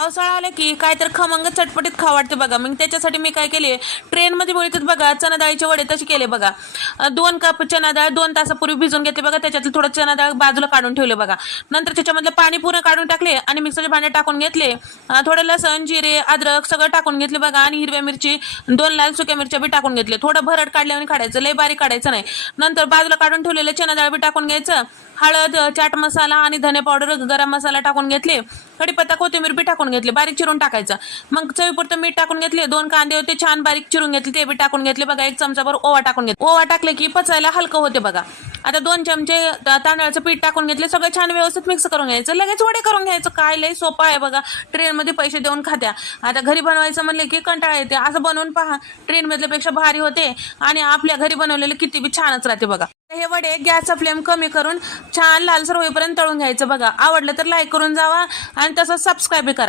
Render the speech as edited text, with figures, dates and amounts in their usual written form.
पावसाळा आला की काय तर खमंग चटपटीत खावं वाटते बघा. मग त्याच्यासाठी मी काय केले, ट्रेनमध्ये बोलतात बघा चना डाळीचे वडे तसे केले बघा. 2 कप चना डाळ 2 तासापूर्वी भिजवून घेतले बघा. त्याच्यातलं थोडं चना डाळ बाजूला काढून ठेवले बघा. नंतर त्याच्यामधलं पाणी पूर्ण काढून टाकले आणि मिक्सरच्या भांड्यात टाकून घेतले. थोडं लसण जिरे अद्रक सगळं टाकून घेतले बघा. आणि हिरव्या मिरची 2 लाल सुक्या मिरच्या बी टाकून घेतले. थोडं भरड काढल्याने काढायचं, लय बारीक काढायचं नाही. नंतर बाजूला काढून ठेवलेलं चना डाळ बी टाकून घ्यायचं. हळद चाट मसाला आणि धने पावडर गरम मसाला टाकून घेतले. कढीपत्ता कोथिंबीर बी टाकून घेतली, बारीक चिरून टाकायचं. मग चवीपुरतं मीठ टाकून घेतले. 2 कांदे होते छान बारीक चिरून घेतले, ते बी टाकून घेतले बघा. 1 चमचाभर ओवा टाकून घेतले. ओवा टाकले की पचायला हलकं होते बघा. आता 2 चमचे तांदळाचं पीठ टाकून घेतले. सगळं छान व्यवस्थित मिक्स करून घ्यायचं. लगेच वडे करून घ्यायचं. काय लय सोपं आहे बघा. ट्रेनमध्ये पैसे देऊन खात्या. आता घरी बनवायचं म्हणले की कंटाळा येते. असं बनवून पहा, ट्रेन मधल्यापेक्षा भारी होते आणि आपल्या घरी बनवलेलं किती बी छानच राहते बघा. हे वडे गॅसचा फ्लेम कमी करून छान लालसर होईपर्यंत तळून घ्यायचं बघा. आवडलं तर लाईक करून जावा आणि तसंच सबस्क्राईब करा.